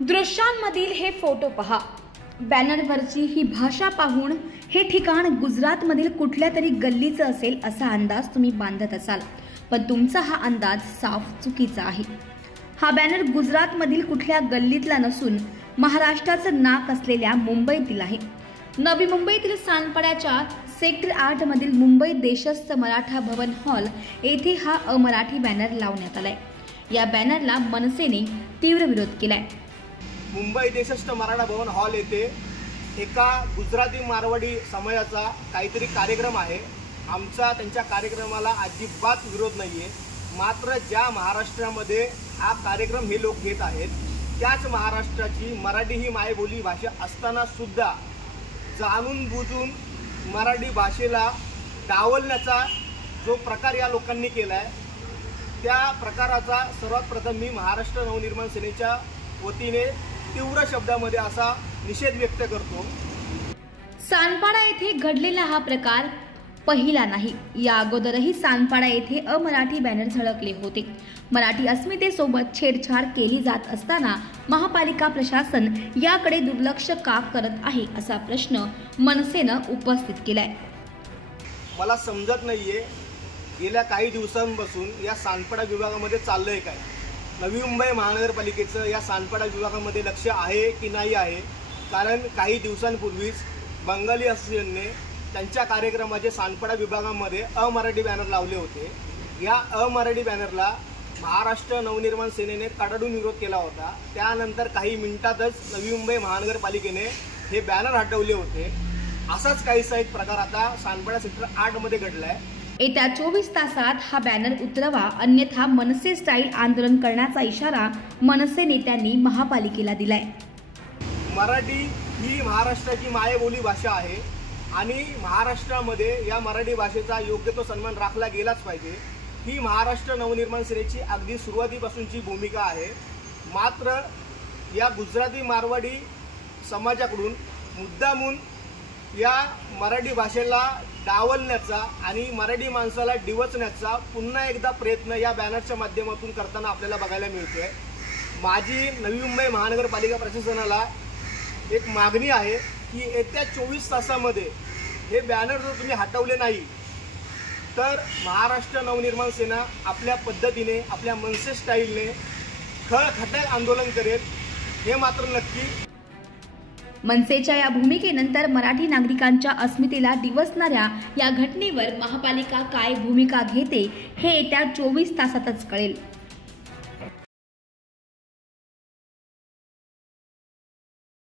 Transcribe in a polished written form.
दृश्यांमधील हे फोटो पहा। बॅनरवरची ही भाषा पाहून हे ठिकाण गुजरातमधील कुठल्या तरी गल्लीचं असेल असा अंदाज तुम्ही बांधत असाल, पण तुमचा हा अंदाज साफ चुकीचा आहे। हा बॅनर गुजरातमधील कुठल्या गल्लीतला नसून महाराष्ट्राचं नाक असलेल्या मुंबईतील आहे। नवी मुंबईतील सानपाड्याच्या सेक्टर 8 मधील मुंबई देशस्थ मराठा भवन हॉल येथे हा अमराठी बॅनर लावण्यात आलाय। या बॅनरला मनसेने तीव्र विरोध केलाय। मुंबई देशस्थ मराठा भवन हॉल येथे एका गुजराती मारवाडी समाजाचा काहीतरी कार्यक्रम आहे। आमचा त्यांच्या कार्यक्रमाला अजिबात विरोध नाहीये, मात्र ज्या महाराष्ट्रामध्ये हा कार्यक्रम हे लोक घेत आहेत त्याच महाराष्ट्राची मराठी ही मायबोली भाषा असताना सुद्धा जाणून बुजून मराठी भाषेला डावलण्याचा जो प्रकार या लोकांनी केलाय, त्या प्रकाराचा सर्वात प्रथम मी महाराष्ट्र नवनिर्माण सेनेच्या वतीने तीव्र शब्दामध्ये असा निषेध व्यक्त करतो। सानपाडा येथे घडलेला हा प्रकार पहिला नाही। या अगोदरही सानपाडा येथे अमराठी बॅनर झळकले होते। मराठी अस्मितेसोबत छेडछाड केली जात असताना महापालिका प्रशासन याकडे दुर्लक्ष का करत आहे असा प्रश्न मनसेनं उपस्थित केलाय। मला समजत नाहीये गेल्या काही दिवसांपासून या सानपाडा विभागामध्ये चाललंय काय। नवी मुंबई महानगरपालिकेचं या सानपाडा विभागामध्ये लक्ष आहे की नाही आहे, कारण काही दिवसांपूर्वीच बंगाली असोसिएशनने त्यांच्या कार्यक्रमाचे सानपाडा विभागामध्ये अमराठी बॅनर लावले होते। या अमराठी बॅनरला महाराष्ट्र नवनिर्माण सेनेने कडाडून विरोध केला होता। त्यानंतर काही मिनिटातच नवी मुंबई महानगरपालिकेने हे बॅनर हटवले होते। असाच काहीसा एक प्रकार आता सानपाडा सेक्टर 8 मध्ये घडलाय। येत्या 24 तासात हा बॅनर उतरवा, अन्यथा मनसे स्टाईल आंदोलन करण्याचा इशारा मनसे नेत्यांनी महापालिकेला दिलाय। मराठी ही महाराष्ट्राची मायबोली भाषा आहे आणि महाराष्ट्रामध्ये या मराठी भाषेचा योग्य तो सन्मान राखला गेलाच पाहिजे। ही महाराष्ट्र नवनिर्माण सेनेची अगदी सुरुवातीपासूनची भूमिका आहे। मात्र या गुजराती मारवाडी समाजाकडून मुद्दामून या मराठी भाषेला डावलण्याचा आणि मराठी माणसाला डिवचण्याचा पुन्हा एकदा प्रयत्न या बॅनरच्या माध्यमातून करताना आपल्याला बघायला मिळतोय। माझी नवी मुंबई महानगरपालिका प्रशासनाला एक मागणी आहे की येत्या 24 तासामध्ये हे बॅनर जर तुम्ही हटवले नाही तर महाराष्ट्र नवनिर्माण सेना आपल्या पद्धतीने आपल्या मनसे स्टाईलने खळखट्याळ आंदोलन करेल, हे मात्र नक्की। मनसेच्या या भूमिकेनंतर मराठी नागरिकांच्या अस्मितेला डिवचणाऱ्या या घटनेवर महापालिका काय भूमिका घेते हे येत्या 24 तासातच कळेल।